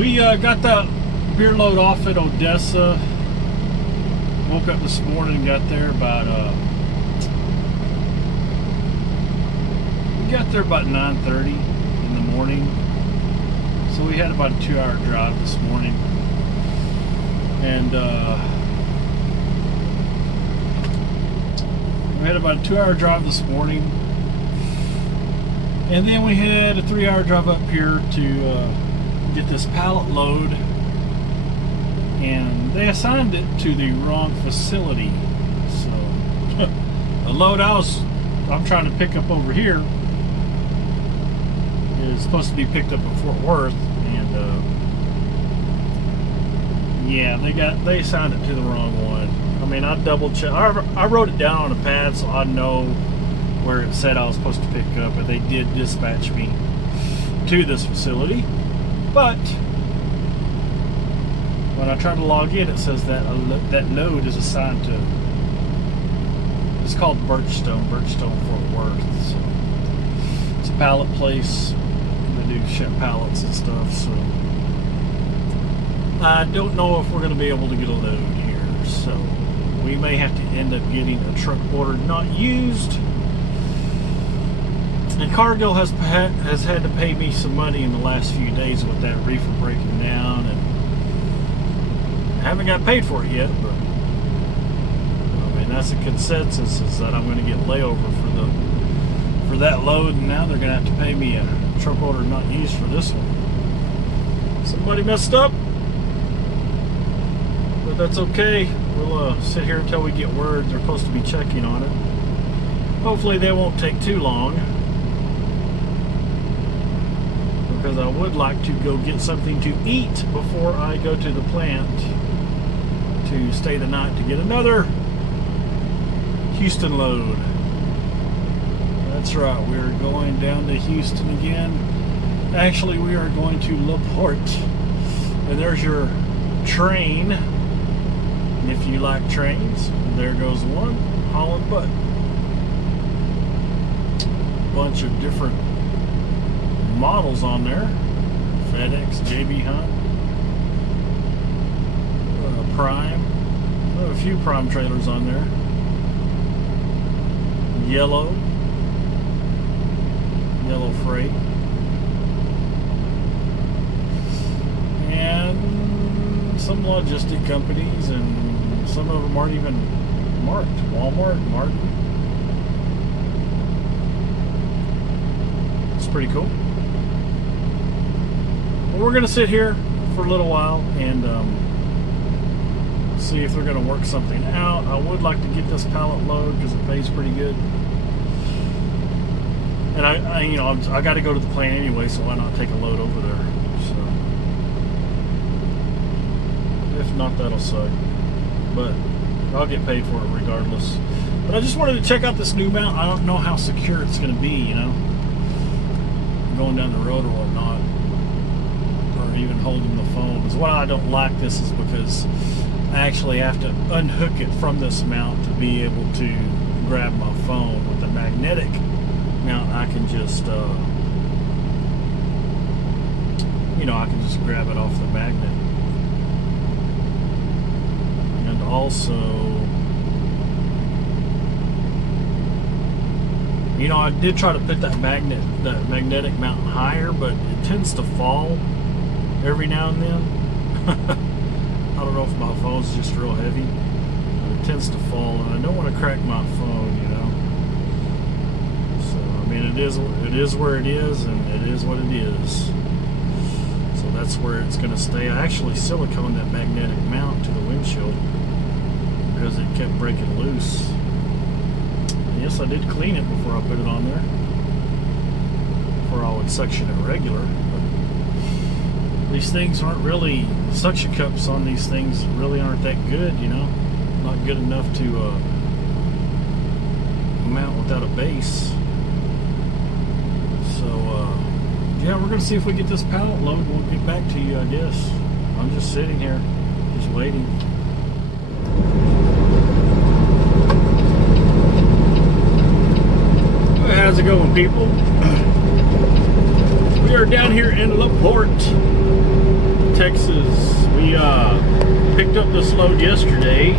We got the beer load off at Odessa. Woke up this morning and got there about we got there about 9:30 in the morning. So we had about a 2-hour drive this morning. And we had about a 2-hour drive this morning. And then we had a 3-hour drive up here to get this pallet load, and they assigned it to the wrong facility. So the load I'm trying to pick up over here is supposed to be picked up at Fort Worth, and yeah, they assigned it to the wrong one. I mean, I double checked. I wrote it down on a pad so I know where it said I was supposed to pick up, but they did dispatch me to this facility. But when I try to log in, it says that that load is assigned to, it's called Birchstone Fort Worth. So it's a pallet place. They do ship pallets and stuff. So I don't know if we're going to be able to get a load here. So we may have to end up getting a truck order not used. And Cargill has had to pay me some money in the last few days with that reefer breaking down, and I haven't got paid for it yet, but I mean, that's a consensus, is that I'm going to get layover for that load, and now they're going to have to pay me a truck order not used for this one. Somebody messed up, but that's okay. We'll sit here until we get word. They're supposed to be checking on it. Hopefully they won't take too long, because I would like to go get something to eat before I go to the plant to stay the night to get another Houston load. That's right, we're going down to Houston again. Actually, we are going to LaPorte. And there's your train. And if you like trains, there goes one, hauling butt. Bunch of different models on there. FedEx, JB Hunt, Prime, a few Prime trailers on there. Yellow Freight, and some logistic companies, and some of them aren't even marked. Walmart, Martin. It's pretty cool. We're going to sit here for a little while and see if they're going to work something out. I would like to get this pallet load because it pays pretty good. And I got to go to the plant anyway, so why not take a load over there? So if not, that'll suck. But I'll get paid for it regardless. But I just wanted to check out this new mount. I don't know how secure it's going to be, going down the road or whatnot, or even holding the phone. Because why I don't like this is because I actually have to unhook it from this mount to be able to grab my phone. With the magnetic mount, I can just I can just grab it off the magnet. And also, I did try to put that magnetic mount higher, but it tends to fall every now and then. I don't know if my phone's just real heavy, but it tends to fall, and I don't want to crack my phone, So, I mean, it is where it is, and it is what it is. So that's where it's going to stay. I actually siliconed that magnetic mount to the windshield because it kept breaking loose. Yes, I did clean it before I put it on there, before I would suction it regular. But these things aren't really, suction cups on these things really aren't that good, not good enough to mount without a base. So yeah, we're gonna see if we get this pallet load. We'll get back to you, I guess. I'm just sitting here, just waiting. How's it going, people? We are down here in LaPorte, Texas. We picked up this load yesterday.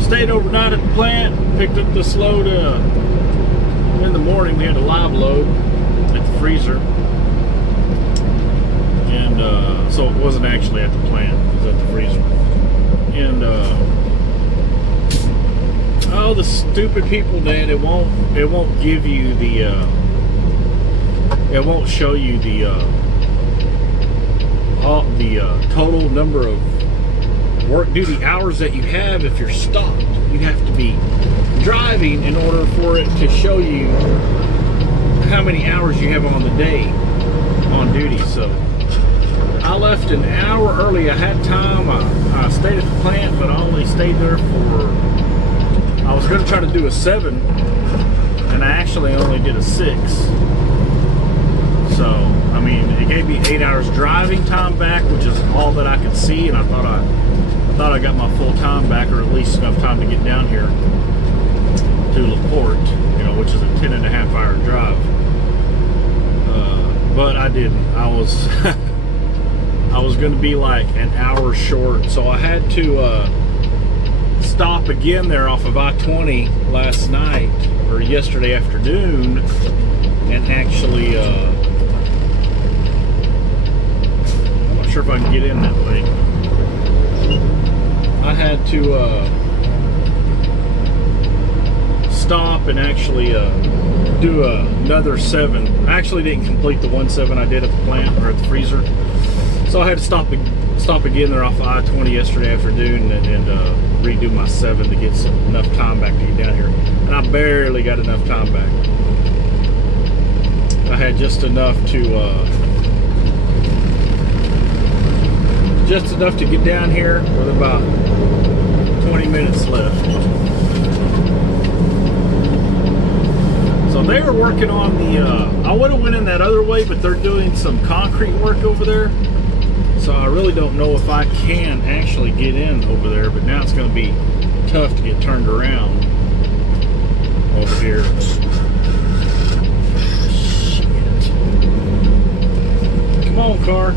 Stayed overnight at the plant. Picked up this load in the morning. We had a live load at the freezer. And so it wasn't actually at the plant. It was at the freezer. And oh, the stupid people, Dan! It won't give you the. It won't show you the total number of work duty hours that you have if you're stopped. You have to be driving in order for it to show you how many hours you have on the day on duty. So I left an hour early. I had time. I stayed at the plant, but I only stayed there for. I was going to try to do a 7, and I actually only did a 6. So, I mean, it gave me 8 hours driving time back, which is all that I could see, and I thought I got my full time back, or at least enough time to get down here to LaPorte, you know, which is a 10.5-hour drive. But I didn't. I was I was going to be like an hour short, so I had to stop again there off of I-20 last night or yesterday afternoon, and actually I'm not sure if I can get in that way. I had to stop and actually do another 7. I actually didn't complete the 1-7 I did at the plant or at the freezer, so I had to stop again there off I-20 yesterday afternoon and redo my 7 to get enough time back to get down here, and I barely got enough time back. I had just enough to get down here with about 20 minutes left. So they were working on the I would have went in that other way, but they're doing some concrete work over there, so I really don't know if I can actually get in over there. But now it's going to be tough to get turned around over here. Shit. Come on, car.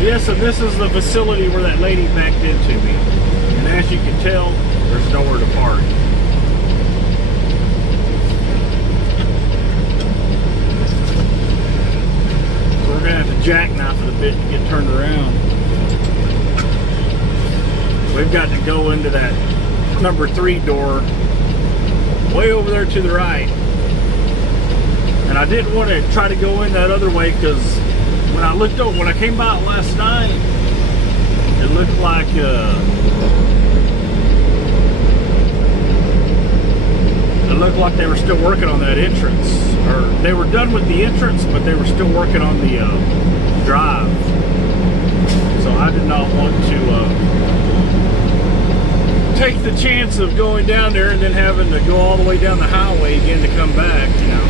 Yes, and this is the facility where that lady backed into me. And as you can tell, there's nowhere to park. So we're going to have to jackknife it a bit to get turned around. We've got to go into that number 3 door way over there to the right. And I didn't want to try to go in that other way because when I looked over, when I came by last night, it looked like they were still working on that entrance, or they were done with the entrance, but they were still working on the drive. So I did not want to take the chance of going down there and then having to go all the way down the highway again to come back, you know.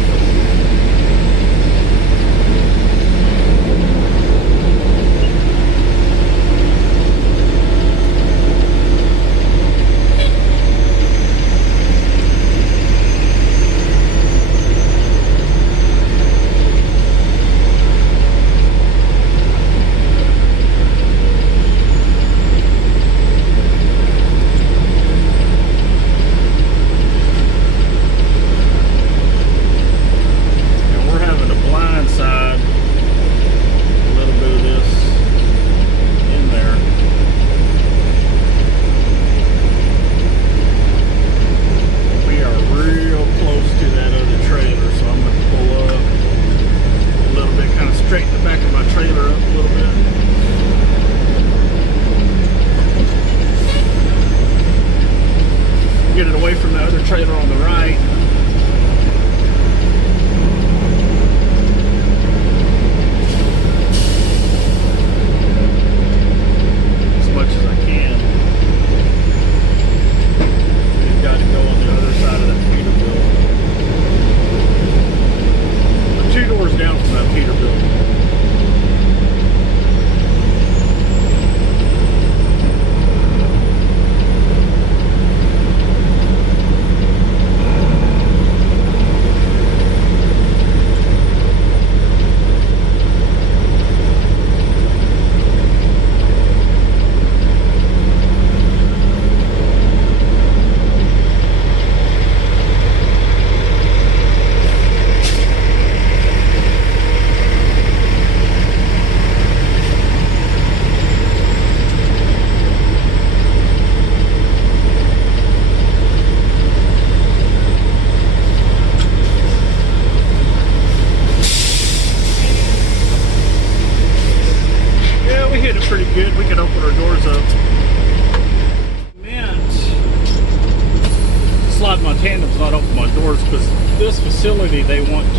good. We can open our doors up. Slide my tandems, not open my doors, because this facility they want to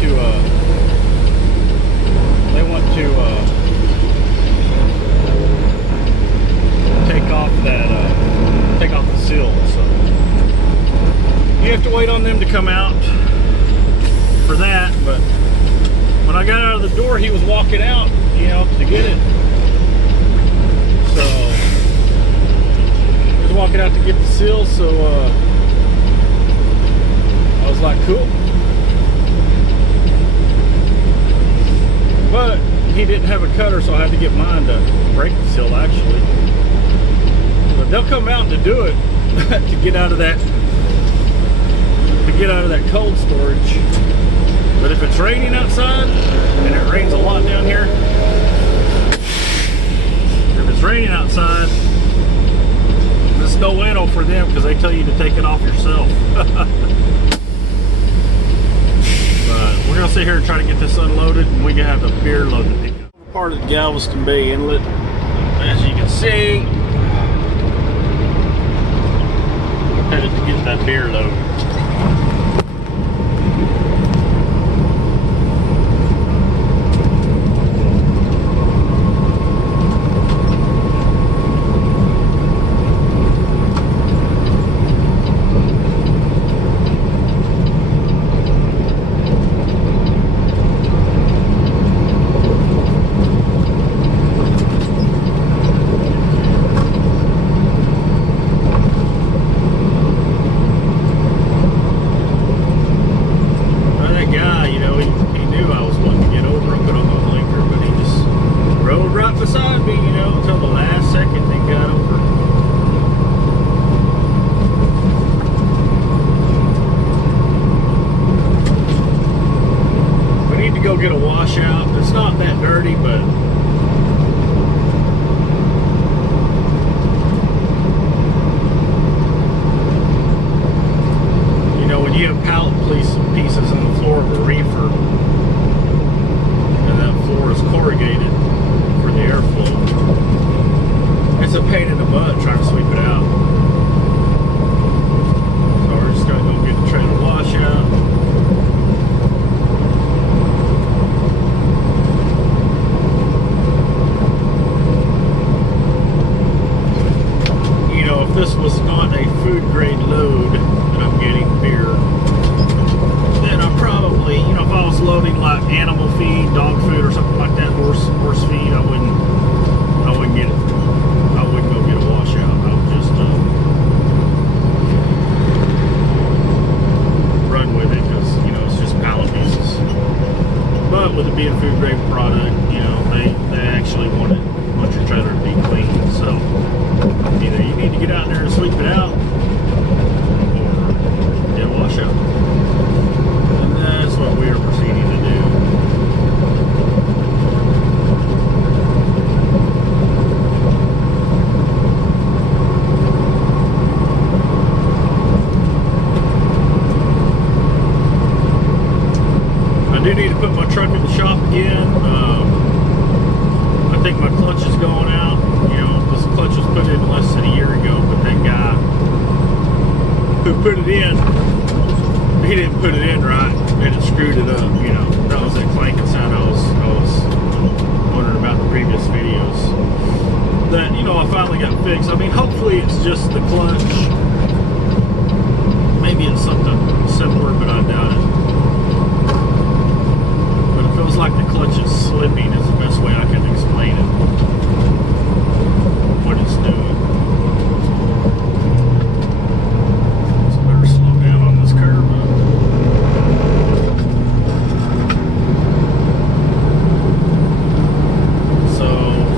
take off the seal. So you have to wait on them to come out for that. But when I got out of the door, he was walking out, you know, to get it. So he was walking out to get the seal. So I was like, cool. But he didn't have a cutter, so I had to get mine to break the seal, actually. But they'll come out to do it to get out of that cold storage. But if it's raining outside, and it rains a lot down here, if it's raining outside, there's no bueno for them, because they tell you to take it off yourself. We're gonna sit here and try to get this unloaded, and we can have a beer load to pick up. Part of the Galveston Bay Inlet, as you can see, headed to get that beer load. Beside me, you know, until the last second they got over. We need to go get a washout. It's not that dirty, but you know, when you have pallet pieces on the floor of a reefer, and that floor is corrugated for the airflow, it's a pain in the butt trying to sweep it out. So we're just going to go get the trailer washout. You know, if this was not a food grade load that I'm getting beer, then I probably, you know, if I was loading like animal feed, dog food, or something like that, horse feed, I wouldn't get it. I wouldn't go get a washout. I would just run with it, because, you know, it's just pallet pieces. But with it being a food grade product, you know, they actually want your trailer to be clean. So either you need to get out there and sweep it out, or get a washout. And that's what we are proceeding to do. I do need to put my truck in the shop again. I think my clutch is going out. You know, this clutch was put in less than a year ago, but that guy who put it in, he didn't put it in right, and it screwed it up. You know, that was that clanking sound I was wondering about in the previous videos. That, you know, I finally got fixed. I mean, hopefully it's just the clutch. Maybe it's something simpler, but I doubt it. But it feels like the clutch is slipping is the best way I can explain it. What it's doing. So better slow down on this curve. So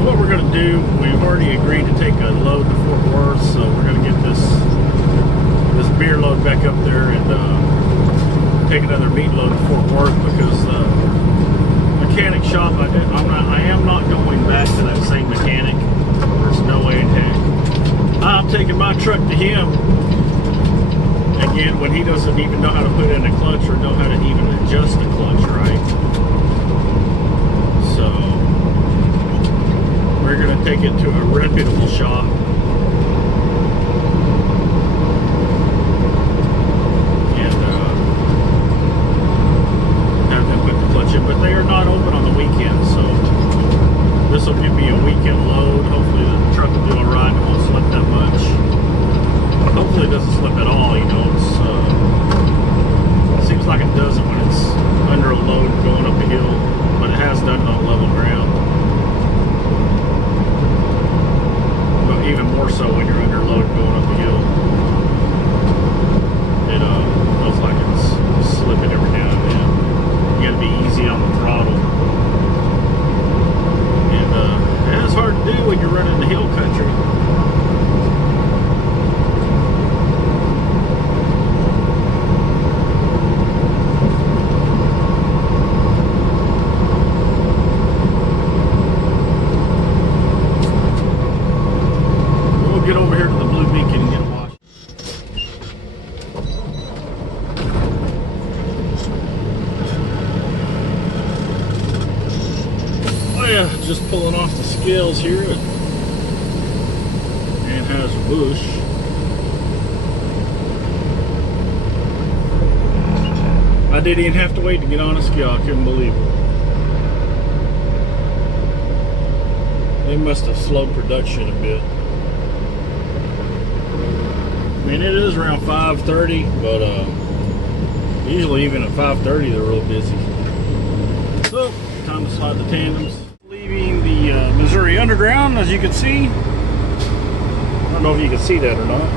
what we're going to do, we've already agreed to take a load to Fort Worth, so we're going to get this beer load back up there and take another meat load to Fort Worth, because mechanic shop, I am not going back to that same mechanic. There's no way in heck. I'm taking my truck to him again when he doesn't even know how to put in a clutch or know how to even adjust the clutch right. So we're going to take it to a reputable shop. But they are not open on the weekends, so this will give me a weekend load. Hopefully the truck will do a ride and won't slip that much. Hopefully it doesn't slip at all, you know. It seems like it doesn't when it's under a load going up a hill, but it has done it on level ground. But even more so when you're under load going up a hill. It feels like it's slipping every now and then. You gotta be easy on the throttle. And it's hard to do when you're running the hill country. We'll get over here to the Blue Beacon and get a wash. Just pulling off the scales here at Anheuser-Busch. I didn't even have to wait to get on a scale. I couldn't believe it. They must have slowed production a bit. I mean, it is around 5:30, but usually even at 5:30 they're real busy. So, time to slide the tandems. Leaving the Missouri Underground, as you can see. I don't know if you can see that or not.